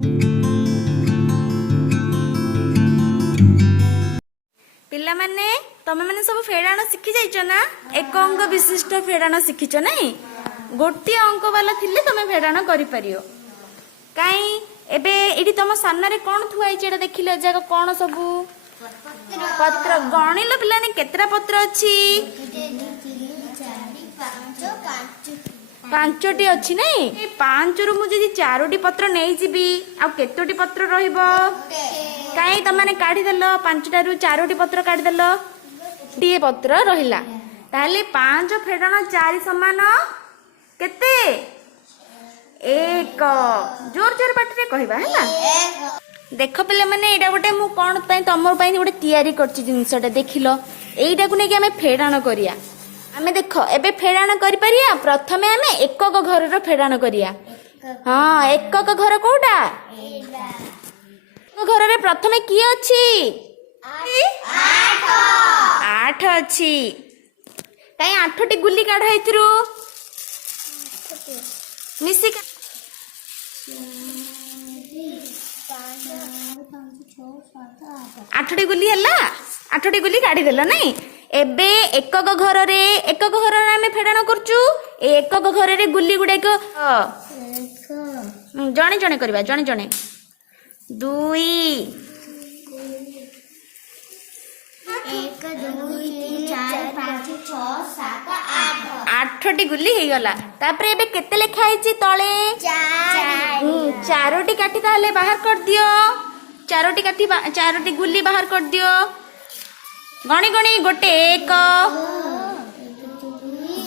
पिला माने तमे माने सब फेड़ाण शिखी जाइछ ना। एक अंक विशिष्ट फेड़ाण शिखीछ नहीं। गोटे अंक वाला थिले तमे फेड़ाण करि परियो। काई एबे एडी तम सामने रे कोन थुआइछ एटा देखिले जागा कोन सबु पत्र गणिल पिला ने केतरा पत्र अछि। पांचटी अच्छी नहीं। पांच रु मुझे चारोटी पत्र नहीं जीबी आ केतोटी पत्र रहिबो काई तमाने काढी देलो पांचटा रु चारोटी पत्र काढी देलो टीए पत्र रहिला ताले पांच फेडण चारि समान केते एक। जोर जोर पाटरे कहबा हैला। देख पिले माने एडा गोटे मु कोन पई तमर पई गोटे तयारी करछि जिंसटा देखिलो एइडा को नै कि हमें फेडाण करिया। आमे देख एबे फेडाण करि परिया। प्रथमे आमे एकक घर रो फेडाण करिया। हां एकक घर कोडा घर रे प्रथमे की अछि 8 अछि। काई 8टी गुल्ली काढा हेतिरु मिसी 8टी गुल्ली हला। 8टी गुल्ली काढी देला नहीं। एबे एकक घर रे आमे फेडाण करचु। ए एकक घर रे गुल्ली गुडा को जणे जणे करबा जणे जणे 2 1 2 3 4 5 6 7 8 8टी गुल्ली हे गला। तापरे एबे केते लेखा आइची तळे 4 चारोटी काठी ताले बाहर कर दियो। चारोटी काठी चारोटी गुल्ली बाहर कर दियो। गणी गणी गोटे 1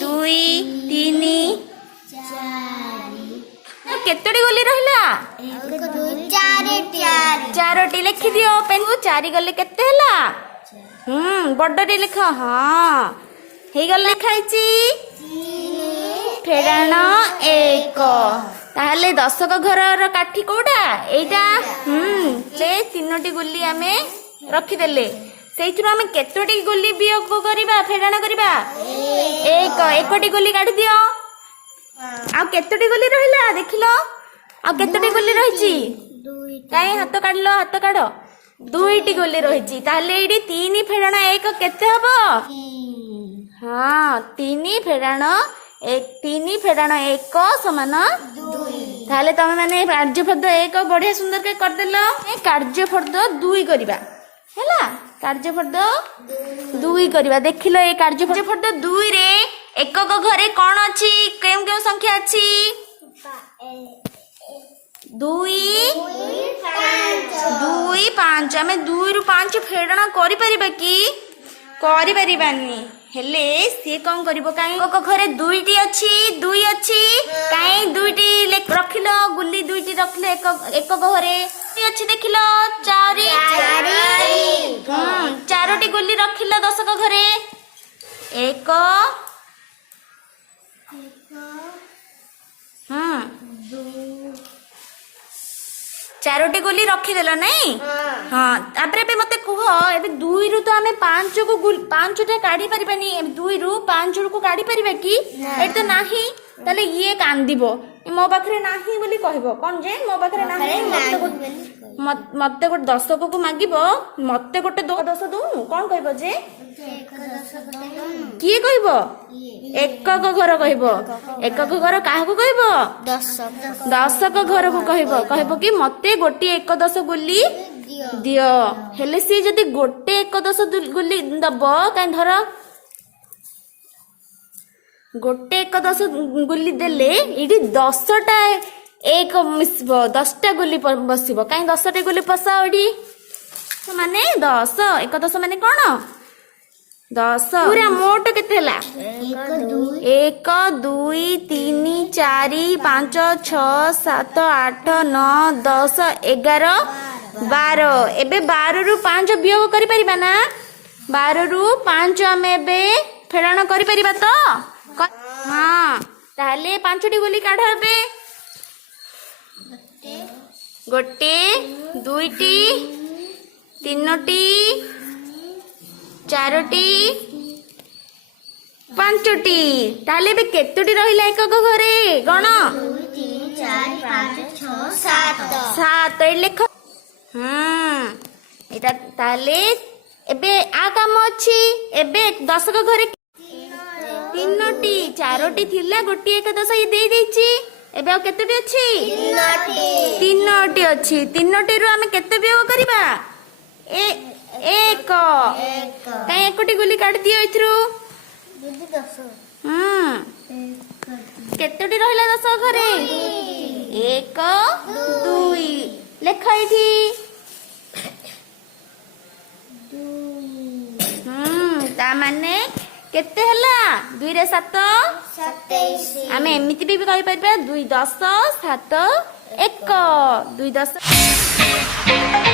2 3 4 केतोटी गुल्ली रहला 1 2 4 चारोटी लिखि दियो। पेन को 4 गले केते हला बड्डटी लिख। हां हे गल लिखाइची फेडाण 1 ताहले दशक घर रो काठी कोडा एटा से तीनोटी गुल्ली आमे रखी देले। सेइथुर आमे केतोटी गुल्ली बियोग करिबा फेडाण करिबा 1 एकटी गुल्ली काढी दियो। आ केतोटी गुल्ली रहिला देखिलो आ केतोटी गुल्ली रहिची काई हाथ काढलो हाथ काढो 2टी गुल्ली रहिची। ताहले एडी 3 फेडाण 1 केते हबो। हां 3 फेडाण 1 समान 2। ताहले तमे माने कार्यफर्द 1 बढ़िया सुंदर के कर देलो। ए कार्यफर्द 2 करिबा हैला। कार्यफर्द 2 करिबा देखिलो ए कार्यफर्द 2 रे एकक घरे कोन अछि केम केम संख्या अछि 2 5 आमे 2 रु 5 फेडण करि परिबा कि करि परिबानी। हेले से कोन करिवो काई एकक घरे 2टी अछि 2 अछि काई 2टी रखिलो गुल्ली 2टी रखले एकक घरे अछि देखिलो 4 चारोटी गुल्ली रखिलो दशक घरे 1 चारोटी गुल्ली रखिदेल नहीं। हाँ तापरे पे मते कुह एबे 2 रु तो आमे 5 को 5टा काढी परिबानी 2 रु 5 को काढी परिबा कि एत तो नाही। ताले ये कांदिबो मो पाखरे नाही बोली कहबो कोन जे मो पाखरे नाही मते गोटे दशक को मागिबो मते गोटे 10 दउ कोन कहबो जे किए कहबो एकक घर कहबो। एकक घर काहा को कहबो दशक घर को कहबो कि मते गोटे 1 10 गुल्ली दियो। हेले सी जदी गोटे 1 10 गुल्ली दबो काई धर गोटे 1 10 गुल्ली देले इडी 10टा 1 मिसबो 10टा गुल्ली बसिबो काई 10टा गुल्ली पसाओ इडी माने 10 1 10 माने कोन 10 पूरा मोट केते हला 1 2 3 4 5 6 7 8 9 10 11 12 एबे 12 रु 5 वियोग करि परिबा ना 12 रु 5 आमे एबे फेडाण करि परिबा तो। हां ताहले 5टी गुल्ली काढ एबे गोटे 2टी 3टी 4टी 5टी ताले बे केतोटी रहिला एकक घरे गण 2 3 4 5 6 7 ଏଇଠି ଲେଖ। ଏଇଟା ତାହେଲେ ଏବେ ଆ କାମ ଅଛି। ଏବେ ଦଶକ ଘରେ ତିନୋଟି, ଚାରୋଟି ଥିଲା, ଗୋଟିଏ ଏକାଦଶ ଇଏ ଦେଇ ଦେଇଛି। ଏବେ ଆଉ କେତୋଟି ଅଛି? ତିନୋଟି ଅଛି। ତିନୋଟିରୁ ଆମେ କେତେ ବିୟୋଗ କରିବା? ଏକ। କାଇଁ ଏକଟି ଗୁଲି କାଢି ଦିଅ ଏଥିରୁ। କେତୋଟି ରହିଲା ଦଶ ଘରେ? ଏକ, ଦୁଇ। ଲେଖ ଏଇଠି। ତା ମାନେ କେତେ ହେଲା? 2 ରେ 7 27। ଆମେ ଏମିତି ବି କହିପାରିବା 2 10 7 1। 2 10